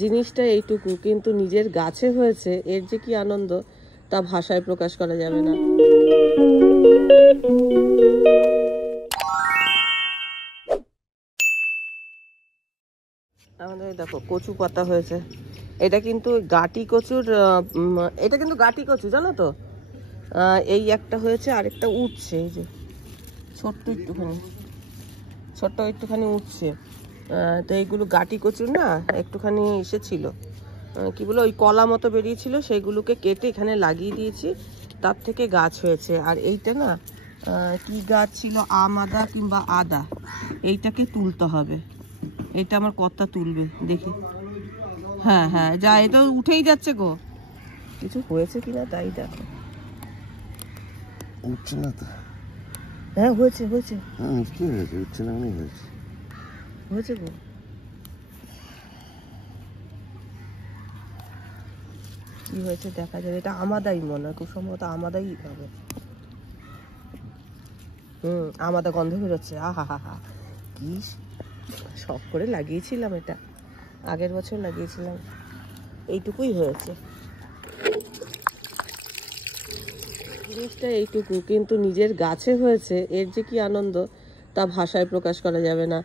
জিনিসটা এইটুকু, কিন্তু নিজের গাছে হয়েছে এর যে কি আনন্দ তা ভাষায় প্রকাশ করা যাবে না। আমাদের দেখো কচু পাতা হয়েছে, এটা কিন্তু গাটি কচুর, এটা কিন্তু গাটি কচু জানো তো। এই একটা হয়েছে, আরেকটা উঠছে, এই যে ছোট্ট একটুখানি উঠছে। তো এইগুলো গাটি কচুর না, একটুখানি এসেছিল, কি বলে ওই কলা মতো বেরিয়েছিল, সেইগুলোকে কেটে এখানে লাগিয়ে দিয়েছি, তার থেকে গাছ হয়েছে। আর এইটা না কি গাছ ছিল, আম আদা কিংবা আদা, এইটাকে তুলতে হবে, এইটা আমার কর্তা তুলবে দেখি। হ্যাঁ হ্যাঁ, যা, এটা উঠেই যাচ্ছে গো, কিছু হয়েছে কিনা তাই দেখো। উঠছে না তো। হ্যাঁ হয়েছে হয়েছে, কি হয়েছে? উঠছে না মানে হয়েছে, হয়েছে গো। কি হয়েছে দেখা যাবে, এটা আমাদাই মনে হয়, খুব সম্ভবত আমাদাই হবে। আমাদা গন্ধ বেরোচ্ছে, আহা হা হা, কি শখ করে লাগিয়েছিলাম, এটা আগের বছর লাগিয়েছিলাম, এইটুকুই হয়েছে। জিনিসটা এইটুকু, কিন্তু নিজের গাছে হয়েছে এর যে কি আনন্দ তা ভাষায় প্রকাশ করা যাবে না।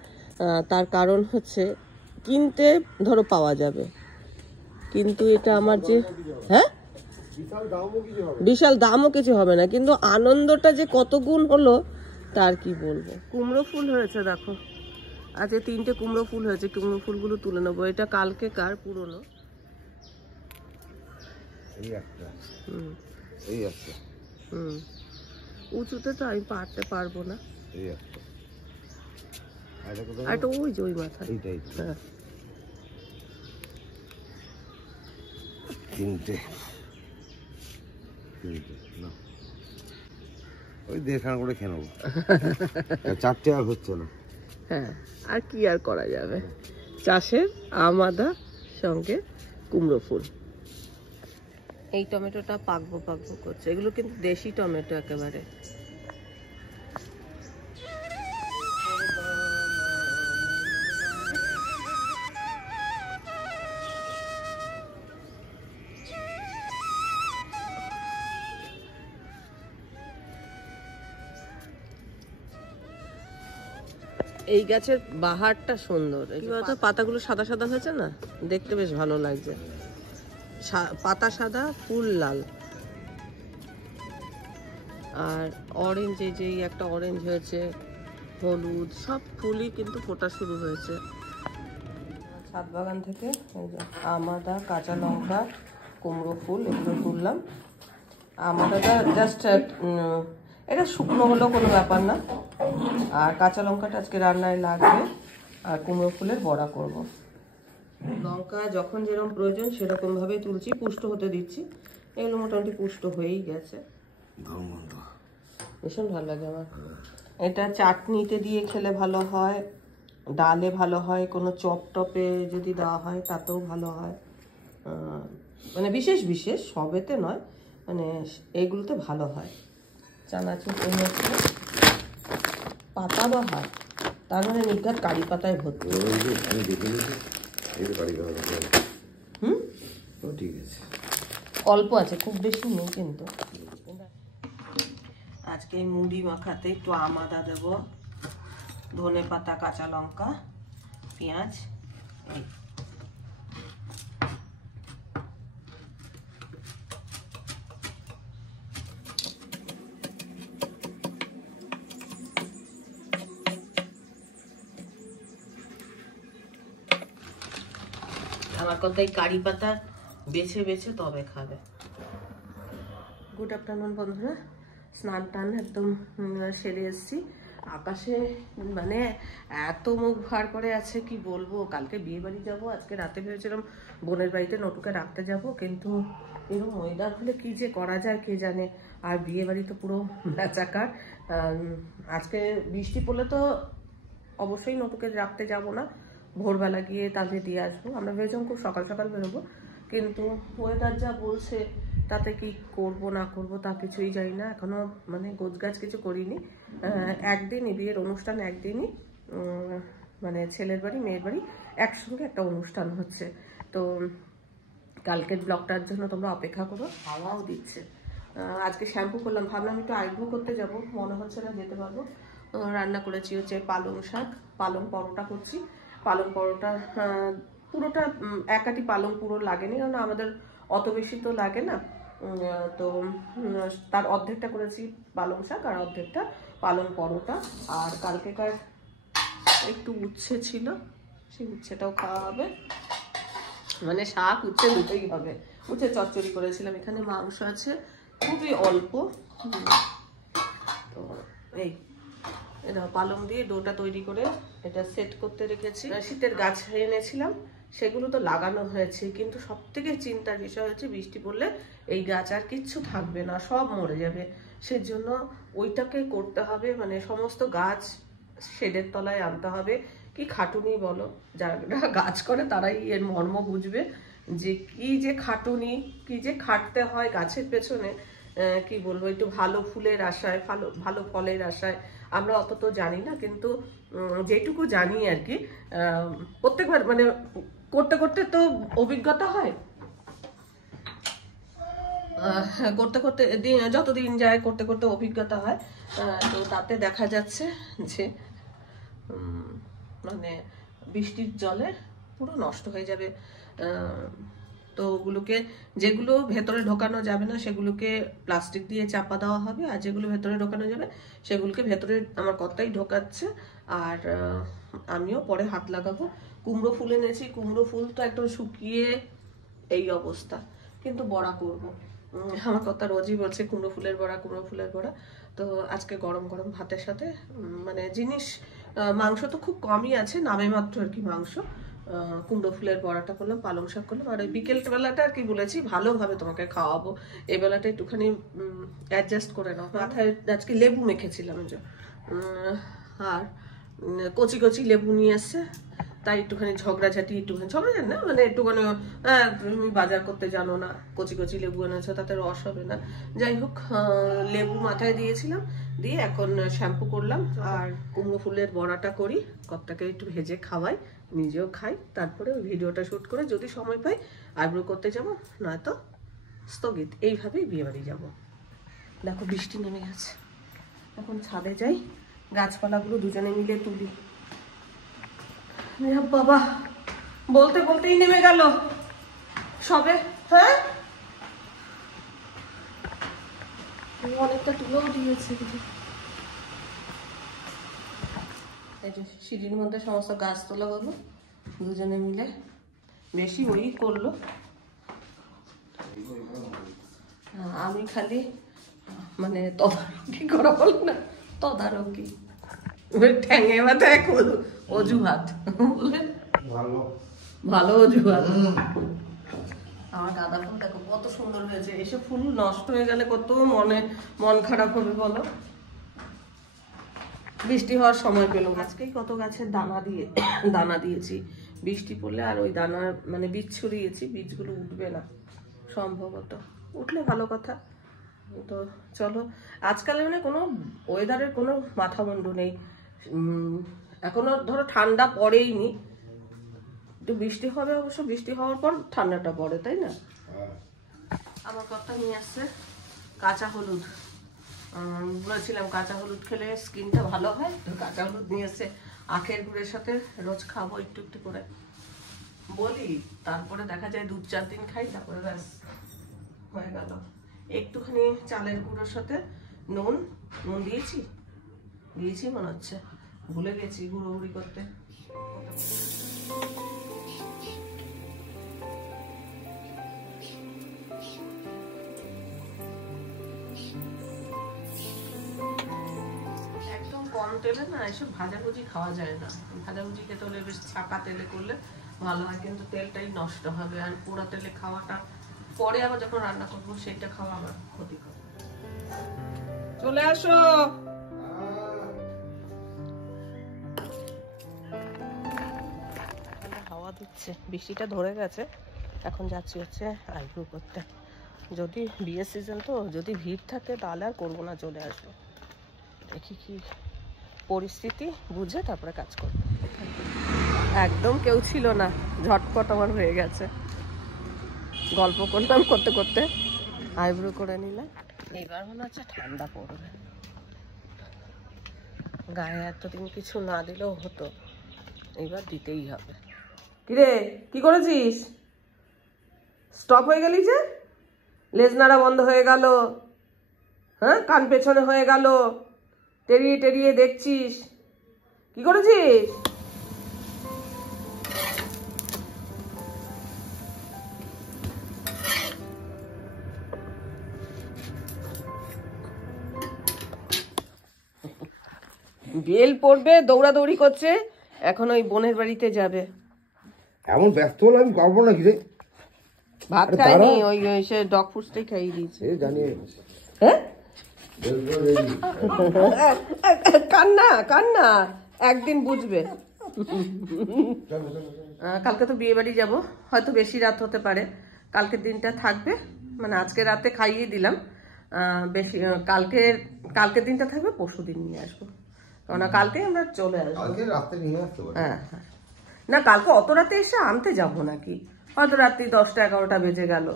তার কারণ হচ্ছে কিনতে ধরো পাওয়া যাবে, কিন্তু এটা আমার যে, হ্যাঁ বিশাল দামও কিছু হবে না, কিন্তু আনন্দটা যে কত গুণ হলো তার কি বলবো। কুমড়ো ফুল হয়েছে দেখো, আজকে 3টে কুমড়ো ফুল হয়েছে, কুমড়ো ফুলগুলো তুলে নেবো। এটা কালকে কার পুরনো, উঁচুতে তো আমি পারতে পারবো না। আর ওই যে ওই মাথায়, হ্যাঁ ওই দেখান করে খেয়ে নেবো, 4টে আর হচ্ছে না। হ্যাঁ, আর কি আর করা যাবে, চাষের আম আদা সঙ্গে কুমড়ো ফুল। এই টমেটোটা পাকবো পাকবো করছে, এগুলো কিন্তু দেশি টমেটো একেবারে। এই গাছের বাহারটা সুন্দর, পাতাগুলো সাদা সাদা হয়েছে না, দেখতে বেশ ভালো লাগছে। পাতা সাদা, ফুল লাল, আর অরেঞ্জ, এই যে একটা অরেঞ্জ হয়েছে, হলুদ, সব ফুলই কিন্তু ফোটা শুরু হয়েছে। ছাদ বাগান থেকে আম আদা, কাঁচা লঙ্কা, কুমড়ো ফুল এগুলো তুললাম। আম আদাটা জাস্ট এটা শুকনো হলেও কোনো ব্যাপার না, আর কাঁচা লঙ্কাটা আজকে রান্নায় লাগবে, আর কুমড়ো ফুলের বড়া করব। লঙ্কা যখন যেরকম প্রয়োজন সেরকমভাবেই তুলছি, পুষ্ট হতে দিচ্ছি। এগুলো মোটামুটি পুষ্ট হয়েই গেছে, ভীষণ ভালো লাগে আমার। এটা চাটনিতে দিয়ে খেলে ভালো হয়, ডালে ভালো হয়, কোনো চপ টপে যদি দেওয়া হয় তাতেও ভালো হয়, মানে বিশেষ বিশেষ সবেতে নয়, মানে এইগুলোতে ভালো হয়। চানাচুর এনেছে, পাতা বাহার, তার মানে নির্ঘাত কারি পাতায় ভর্তি। ঠিক আছে, অল্প আছে, খুব বেশি নেই কিন্তু। আজকে মুড়ি মাখাতে একটু আম আদা দেবো, ধনে পাতা, কাঁচা লঙ্কা, পেঁয়াজ, এই আমার কথা, এই কারি পাতা বেছে বেছে তবে খাবে। গুড আফটারনুন বন্ধুরা, স্নান টান একদম সেরে এসেছি। আকাশে মানে এত মুখ ভার করে আছে কি বলবো। কালকে বিয়ে বাড়ি যাবো, আজকে রাতে ভেবেছিলাম বোনের বাড়িতে নটুকে রাখতে যাব, কিন্তু এরকম ওয়েদার হলে কি যে করা যায় কে জানে। আর বিয়ে বাড়ি তো পুরো ম্যাচাকার। আজকে বৃষ্টি পড়লে তো অবশ্যই নটুকে রাখতে যাব না, ভোরবেলা গিয়ে তাকে দিয়ে আসবো। আমরা ভেবেছিলাম খুব সকাল সকাল বেরোবো, কিন্তু ওয়েদার যা বলছে তাতে কি করব না করব তা কিছুই জানি না। এখনো মানে গোছগাছ কিছু করিনি। একদিনই বিয়ের অনুষ্ঠান, একদিনই মানে ছেলের বাড়ি মেয়ের বাড়ি একসঙ্গে একটা অনুষ্ঠান হচ্ছে। তো কালকের ব্লগটার জন্য তোমরা অপেক্ষা করো। হাওয়াও দিচ্ছে। আজকে শ্যাম্পু করলাম, ভাবলাম একটু আইব্রো করতে যাব, মনে হচ্ছে না যেতে পারবো। রান্না করেছি হচ্ছে পালং শাক, পালং পরোটা করছি। পালং পরোটা পুরোটা এক আটি পালং পুরো লাগেনি, কারণ আমাদের অত বেশি তো লাগে না। তো তার অর্ধেকটা করেছি পালং শাক আর অর্ধেকটা পালং পরোটা। আর কালকেকার একটু উচ্ছে ছিল, সেই উচ্ছেটাও খাওয়া হবে। মানে শাক উচ্ছে দুটোই হবে। উচ্ছে চচ্চড়ি করেছিলাম। এখানে মাংস আছে খুবই অল্প। তো এই এটা পালং দিয়ে ডোটা তৈরি করে এটা সেট করতে রেখেছি। শীতের গাছ এনেছিলাম, সেগুলো তো লাগানো হয়েছে, কিন্তু সব থেকে চিন্তার বিষয় হচ্ছে বৃষ্টি পড়লে এই গাছ আর কিচ্ছু থাকবে না, সব মরে যাবে। সেজন্য ওইটাকে করতে হবে, মানে সমস্ত গাছ শেডের তলায় আনতে হবে। কি খাটুনি বলো, যারা গাছ করে তারাই এর মর্ম বুঝবে যে কি যে খাটুনি, কি যে খাটতে হয় গাছের পেছনে। কি বলবো, একটু ভালো ফুলের আশায়, ভালো ফলের আশায়। আমরা অত তো জানি না, কিন্তু যেটুকু জানি আর কি, প্রত্যেকবার মানে করতে করতে তো অভিজ্ঞতা হয়। করতে করতে যতদিন যায় করতে করতে অভিজ্ঞতা হয়। তো তাতে দেখা যাচ্ছে যে মানে বৃষ্টির জলে পুরো নষ্ট হয়ে যাবে। তো ওগুলোকে, যেগুলো ভেতরে ঢোকানো যাবে না সেগুলোকে প্লাস্টিক দিয়ে চাপা দেওয়া হবে, আর যেগুলো ভেতরে ঢোকানো যাবে সেগুলোকে ভেতরে আমার কর্তাই ঢোকাচ্ছে। আর আমিও পরে হাত লাগাবো। কুমড়ো ফুল এনেছি, কুমড়ো ফুল তো একদম শুকিয়ে এই অবস্থা, কিন্তু বড়া করব। আমার কর্তা রোজই বলছে কুমড়ো ফুলের বড়া, কুমড়ো ফুলের বড়া। তো আজকে গরম গরম ভাতের সাথে মানে জিনিস, মাংস তো খুব কমই আছে, নামে মাত্র আর কি মাংস। কুমড়ো ফুলের বড়াটা করলাম, পালং শাক করলাম। আর ওই বিকেল বেলাটা আর কি বলেছি ভালোভাবে তোমাকে খাওয়াবো, এই বেলাটা একটুখানি অ্যাডজাস্ট করে নাও। মাথায় আজকে লেবু মেখেছিলাম, আর কচি কচি লেবু নিয়ে এসছে, তাই একটুখানি ঝগড়াঝাটি না, মানে একটুখানি তুমি বাজার করতে জানো না, কচি কচি লেবু এনেছো তাতে রস হবে না। যাই হোক, লেবু মাথায় দিয়েছিলাম, দিয়ে এখন শ্যাম্পু করলাম আর কুমড়ো ফুলের বড়াটা করি, কর্তাকে একটু ভেজে খাওয়াই, নিজেও খাই, তারপরে ওই ভিডিওটা শ্যুট করে যদি সময় পাই আইব্রো করতে যাবো, নয়তো স্থগিত। এইভাবেই বিয়ে বাড়ি যাবো। দেখো বৃষ্টি নেমে গেছে, এখন ছাদে যাই, গাছপালাগুলো দুজনে মিলে তুলি। বাবা, বলতে বলতেই নেমে গেল সবে। হ্যাঁ, অনেকটা তুলেও দিয়েছে। এই যে সিঁড়ির মধ্যে সমস্ত গাছ তোলা হলো দুজনে মিলে, বেশি ওই করলো। আমি খালি মানে তদারকি করা বলো না, তদারকি ঠ্যাঙে মাথায় অজুহাত বলে, ভালো অজুহাত। আমার গাঁদা ফুল দেখো কত সুন্দর হয়েছে, এসব ফুল নষ্ট হয়ে গেলে কত মন খারাপ হবে বলো। বৃষ্টি হওয়ার সময় পেল না। আজকেই কত গাছের দানা দিয়েছি, বৃষ্টি পড়লে আর ওই দানা মানে বীজ ছড়িয়েছি, বীজগুলো উঠবে না সম্ভবত, উঠলে ভালো কথা। তো চলো, আজকাল মানে কোনো ওয়েদারের কোনো মাথা মুন্ডু নেই। এখনো ধরো ঠান্ডা পড়েইনি, একটু বৃষ্টি হবে, অবশ্য বৃষ্টি হওয়ার পর ঠান্ডাটা পড়ে, তাই না? আমার কথা নিয়ে আসছে কাঁচা হলুদ, বলেছিলাম কাঁচা হলুদ খেলে স্কিনটা ভালো হয়, তো কাঁচা হলুদ নিয়ে এসছে। আখের গুড়ের সাথে রোজ খাবো একটু একটু করে বলি, তারপরে দেখা যায় 2-4 দিন খাই, তারপরে ব্যাস হয়ে গেল। একটুখানি চালের গুঁড়োর সাথে নুন দিয়েছি মনে হচ্ছে, ভুলে গেছি গুঁড়ো গুঁড়ি করতে। একদম কম তেলে না এসব ভাজাভুজি খাওয়া যায় না, ভাজাভুজি খেতে হলে বেশ ছাকা তেলে করলে ভালো হয়, কিন্তু তেলটাই নষ্ট হবে। আর পোড়া তেলে খাওয়াটা পরে আবার যখন রান্না করবো সেইটা খাওয়া আমার ক্ষতিকর। চলে আসো, হাওয়া দিচ্ছে, বৃষ্টিটা ধরে গেছে। এখন যাচ্ছি হচ্ছে আইব্রো করতে, যদি বিয়ের সিজন তো যদি ভিড় থাকে তাহলে আর করবো না, চলে আসবো, দেখি কি পরিস্থিতি বুঝে তারপরে কাজ করবো। একদম কেউ ছিল না, ঝটপট আমার হয়ে গেছে। গল্প করলাম, করতে করতে আইব্রো করে নিলাম। এবার মনে হচ্ছে ঠান্ডা পড়বে, গায়ে এতদিন কিছু না দিলেও হতো, এবার দিতেই হবে। কিরে কি করেছিস? স্টপ হয়ে গেলি যে, লেজ নাড়া বন্ধ হয়ে গেল, হ্যাঁ কান পেছনে হয়ে গেল, টেরিয়ে টেরিয়ে দেখছিস, কি করেছিস? বেল পড়বে, দৌড়াদৌড়ি করছে, এখন ওই বোনের বাড়িতে যাবে। এমন ব্যস্ত হলে আমি পারবো না, কি রে? ভাত খায়নি, ওই সে ডগ ফুডসটাই খাইয়ে দিয়েছে। জানি হ্যাঁ কান্না কান্না, একদিন বুঝবে। কালকে তো বিয়ে বাড়ি যাবো, হয়তো বেশি রাত হতে পারে, কালকের দিনটা থাকবে, মানে আজকে রাতে খাইয়ে দিলাম, বেশি কালকের দিনটা থাকবে, পরশু দিন নিয়ে আসবো, কারণ কালকে আমরা চলে আসবো। হ্যাঁ হ্যাঁ, না কালকে অত রাতে এসে আনতে যাবো নাকি, হয়তো রাত্রি 10টা 11টা বেজে গেল,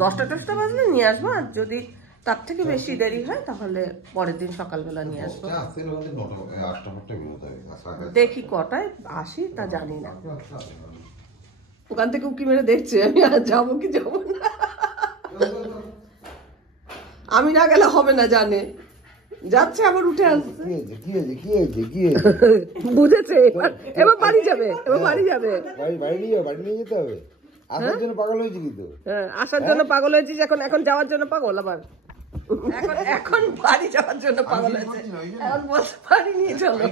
10টা বাজলে নিয়ে আসবো, আর যদি তার থেকে বেশি দেরি হয় তাহলে পরের দিন সকালবেলা নিয়ে আসবো। দেখি কটায় আসি তা জানি না, ওখান থেকে উকি মেরে দেখছে আমি আর যাবো কি যাবো না, আমি না গেলে হবে না, জানে যাচ্ছে আবার উঠে আসছে, বুঝেছে, এবার বাড়ি যাবে, এবার বাড়ি যাবে, বাড়ি নিয়ে যেতে হবে। আসার জন্য পাগল হয়েছি, কিন্তু আসার জন্য পাগল হয়েছিস, এখন এখন যাওয়ার জন্য পাগল, আবার এখন বাড়ি যাওয়ার জন্য পাগল হয়েছে, এখন বসে বাড়ি নিয়ে চলো।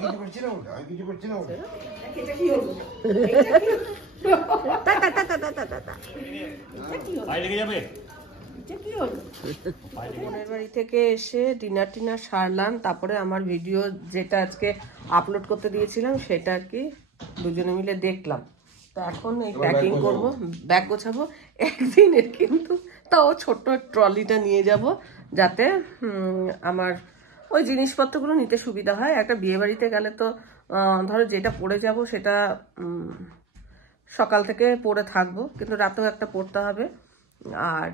বোনের বাড়ি থেকে এসে ডিনার টিনার সারলাম, তারপরে আমার ভিডিও যেটা আজকে আপলোড করতে দিয়েছিলাম সেটা কি দুজনে মিলে দেখলাম। তো এখন এই প্যাকিং করব, ব্যাগ গোছাবো, একদিনের কিন্তু তাও ছোট্ট ট্রলিটা নিয়ে যাব, যাতে আমার ওই জিনিসপত্রগুলো নিতে সুবিধা হয়। একটা বিয়ে বাড়িতে গেলে তো ধরো যেটা পরে যাব সেটা সকাল থেকে পরে থাকবো, কিন্তু রাতেও একটা পরতে হবে, আর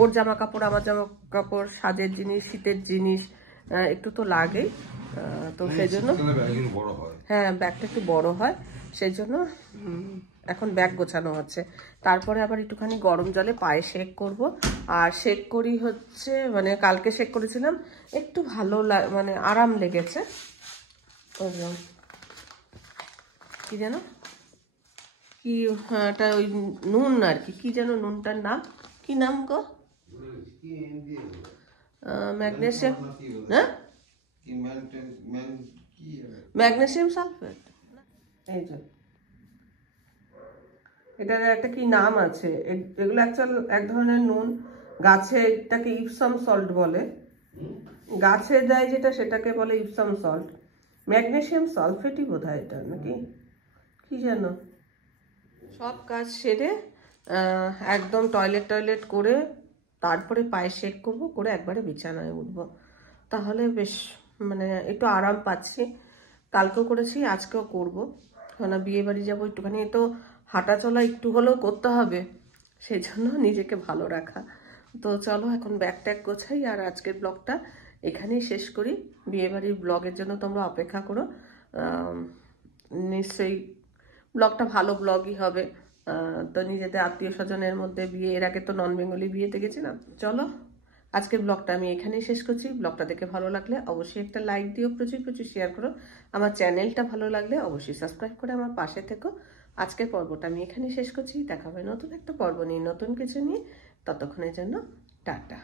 ওর জামা কাপড় আমার জামা কাপড়, সাজের জিনিস, শীতের জিনিস একটু তো লাগেই, তো সেই জন্য হ্যাঁ ব্যাগটা একটু বড় হয়, সেই জন্য এখন ব্যাগ গোছানো হচ্ছে। তারপরে আবার একটুখানি গরম জলে পায়ে শেক করব, আর শেক করি হচ্ছে মানে কালকে শেক করেছিলাম, একটু ভালো মানে আরাম লেগেছে। কি যেন কি এটা ওই নুন আর কি, কি যেন নুনটার নাম, কি নাম গো? ম্যাগনেসিয়াম, হ্যাঁ ম্যাগনেসিয়াম সালফেট, এই যে এটার একটা কি নাম আছে, এগুলো অ্যাকচুয়াল এক ধরনের নুন, গাছে এটাকে ইপসাম সল্ট বলে, গাছে দেয় যেটা সেটাকে বলে ইপসাম সল্ট, ম্যাগনেসিয়াম সালফেটই বোধ হয় এটা, নাকি কি যেন। সব কাজ সেরে একদম টয়লেট করে তারপরে পায়ে শেক করব, করে একবারে বিছানায় উঠবো, তাহলে বেশ মানে একটু আরাম পাচ্ছি। কালকেও করেছি, আজকেও করব, কেননা বিয়ে বাড়ি যাবো, একটুখানি তো হাঁটা চলা একটু হলেও করতে হবে, সেই জন্য নিজেকে ভালো রাখা। তো চলো এখন ব্যাগ ট্যাগ গোছাই, আর আজকের ব্লগটা এখানেই শেষ করি। বিয়েবাড়ির ব্লগের জন্য তোমরা অপেক্ষা করো, নিশ্চয়ই ব্লগটা ভালো ব্লগই হবে। তো নিজেদের আত্মীয় স্বজনের মধ্যে বিয়ে, এর আগে তো নন বেঙ্গলি বিয়েতে গেছিলাম। চলো আজকের ব্লগটা আমি এখানেই শেষ করছি। ব্লগটা দেখে ভালো লাগলে অবশ্যই একটা লাইক দিও, প্রচুর শেয়ার করো, আমার চ্যানেলটা ভালো লাগলে অবশ্যই সাবস্ক্রাইব করে আমার পাশে থেকো। আজকের পর্বটা আমি এখানেই শেষ করছি, দেখা হবে নতুন একটা পর্ব নিয়ে, নতুন কিছু নিয়ে, ততক্ষণের জন্য টাটা।